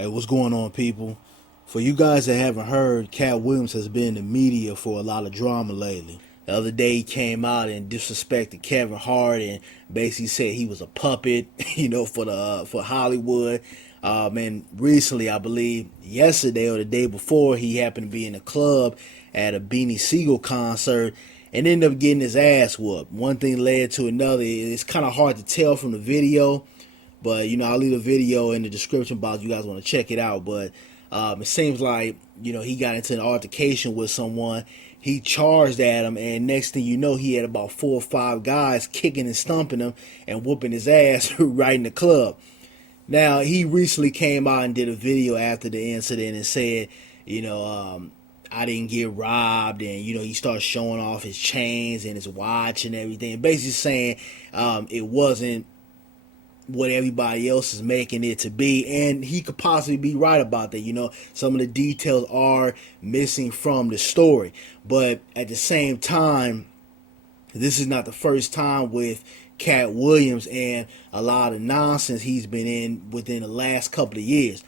Hey, what's going on, people? For you guys that haven't heard, Cat Williams has been in the media for a lot of drama lately. The other day, he came out and disrespected Kevin Hart and basically said he was a puppet, for Hollywood. And recently, I believe yesterday or the day before, he happened to be in a club at a Beanie Siegel concert and ended up getting his ass whooped. One thing led to another. It's kind of hard to tell from the video, but I'll leave the video in the description box. You guys want to check it out. But it seems like he got into an altercation with someone. He charged at him, and next thing you know, he had about 4 or 5 guys kicking and stumping him and whooping his ass right in the club. Now, he recently came out and did a video after the incident and said, I didn't get robbed, and he started showing off his chains and his watch and everything, basically saying it wasn't what everybody else is making it to be, and he could possibly be right about that. Some of the details are missing from the story, but at the same time, this is not the first time with Cat Williams and a lot of nonsense he's been in within the last couple of years.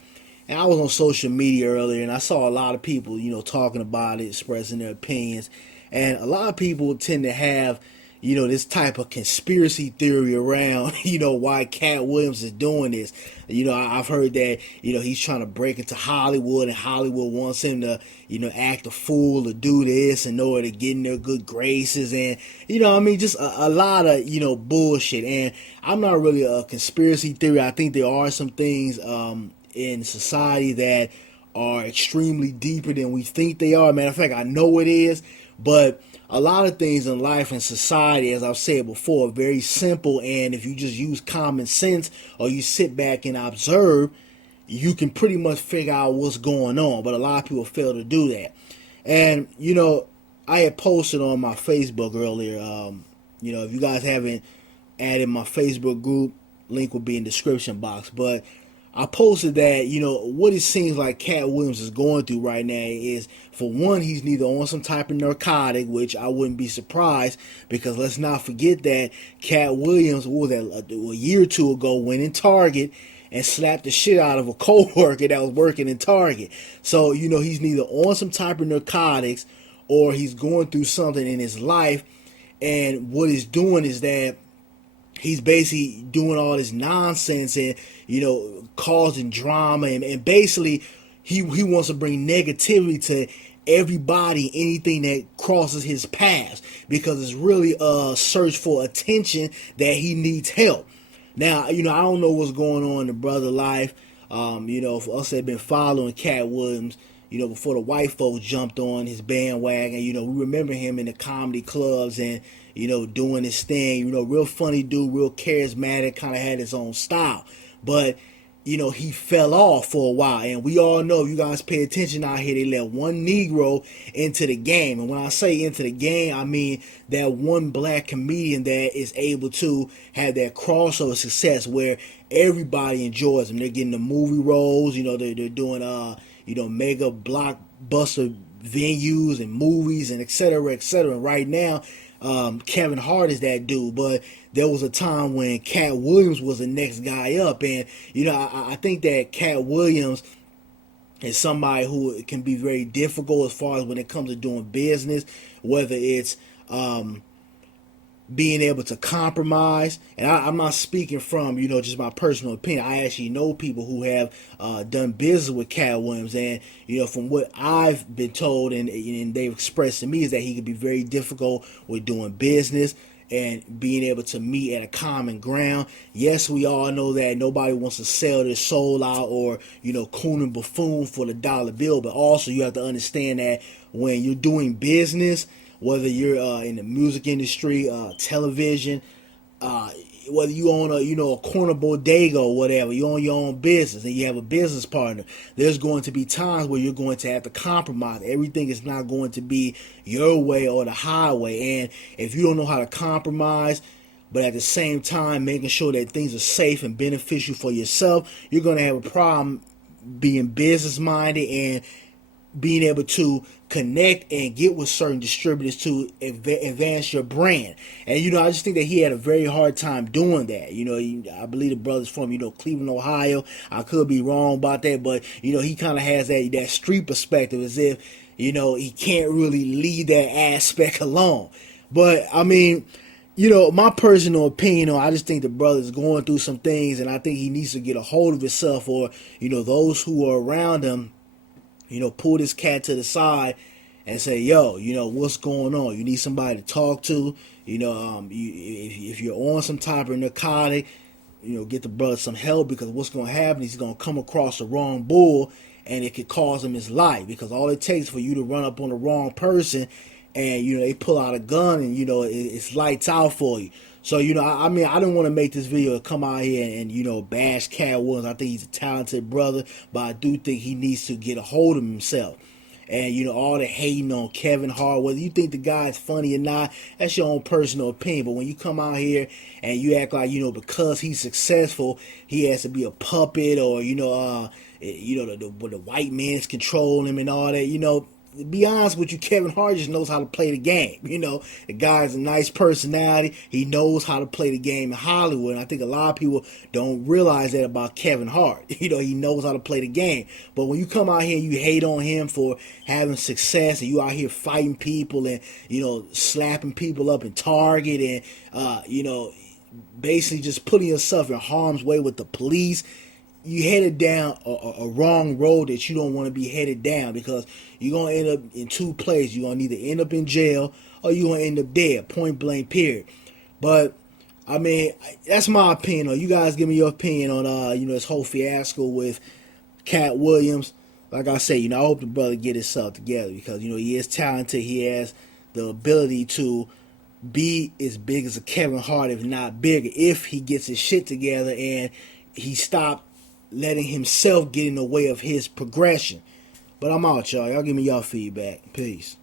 And I was on social media earlier, and I saw a lot of people, talking about it, expressing their opinions, and a lot of people tend to have this type of conspiracy theory around, why Cat Williams is doing this. I've heard that, he's trying to break into Hollywood, and Hollywood wants him to, act a fool, to do this in order to get in their good graces. And, just a lot of, bullshit. And I'm not really a conspiracy theory. I think there are some things in society that are extremely deeper than we think they are. Matter of fact, I know it is, but a lot of things in life and society, as I've said before, are very simple, and if you just use common sense or you sit back and observe, you can pretty much figure out what's going on. But a lot of people fail to do that. And I had posted on my Facebook earlier, if you guys haven't added my Facebook group, link will be in the description box, but I posted that, what it seems like Cat Williams is going through right now is, for one, he's neither on some type of narcotic, which I wouldn't be surprised, because let's not forget that Cat Williams, what was that, a year or two ago, went in Target and slapped the shit out of a coworker that was working in Target. So, he's neither on some type of narcotics or he's going through something in his life, and what he's doing is that he's basically doing all this nonsense and, causing drama. And basically, he wants to bring negativity to everybody, anything that crosses his path, because it's really a search for attention that he needs help. Now, I don't know what's going on in the brother life. For us that have been following Cat Williams, before the white folks jumped on his bandwagon, we remember him in the comedy clubs and, doing his thing, real funny dude, real charismatic, kind of had his own style. But, he fell off for a while. And we all know, if you guys pay attention out here, they let one Negro into the game. And when I say into the game, I mean that one black comedian that is able to have that crossover success where everybody enjoys them. They're getting the movie roles, they're doing, mega blockbuster venues and movies and et cetera, et cetera. Right now, Kevin Hart is that dude, but there was a time when Cat Williams was the next guy up, and I think that Cat Williams is somebody who can be very difficult as far as when it comes to doing business, whether it's being able to compromise. And I'm not speaking from, just my personal opinion. I actually know people who have done business with Cat Williams. And, from what I've been told and they've expressed to me, is that he can be very difficult with doing business and being able to meet at a common ground. Yes, we all know that nobody wants to sell their soul out or, coon and buffoon for the dollar bill. But also you have to understand that when you're doing business, whether you're in the music industry, television, whether you own a corner bodega or whatever, you own your own business and you have a business partner, there's going to be times where you're going to have to compromise. Everything is not going to be your way or the highway. And if you don't know how to compromise, but at the same time making sure that things are safe and beneficial for yourself, you're going to have a problem being business minded and being able to connect and get with certain distributors to advance your brand. And I just think that he had a very hard time doing that. I believe the brother's from Cleveland, Ohio. I could be wrong about that, but he kind of has that street perspective, as if he can't really leave that aspect alone. But I mean, my personal opinion, I just think the brother's going through some things, and I think he needs to get a hold of himself, or those who are around him, pull this cat to the side and say, yo, what's going on? You need somebody to talk to. If you're on some type of narcotic, get the brother some help, because what's going to happen is he's going to come across the wrong bull, and it could cost him his life, because all it takes for you to run up on the wrong person, and they pull out a gun, and it's lights out for you. So I mean, I didn't want to make this video come out here and bash Cat Williams. I think he's a talented brother, but I do think he needs to get a hold of himself. And all the hating on Kevin Hart, whether you think the guy's funny or not, that's your own personal opinion. But when you come out here and you act like because he's successful, he has to be a puppet, or the white man's controlling him and all that, to be honest with you, Kevin Hart just knows how to play the game. The guy's a nice personality. He knows how to play the game in Hollywood. And I think a lot of people don't realize that about Kevin Hart. He knows how to play the game. But when you come out here and you hate on him for having success, and you out here fighting people and, slapping people up in Target, and, basically just putting yourself in harm's way with the police, you headed down a wrong road that you don't want to be headed down, because you're going to end up in two places. You're going to either end up in jail, or you're going to end up dead, point blank, period. But, I mean, that's my opinion. You guys give me your opinion on, this whole fiasco with Cat Williams. Like I say, I hope the brother get himself together, because, he is talented. He has the ability to be as big as a Kevin Hart, if not bigger, if he gets his shit together and he stopped letting himself get in the way of his progression. But I'm out, y'all. Y'all give me y'all feedback. Peace.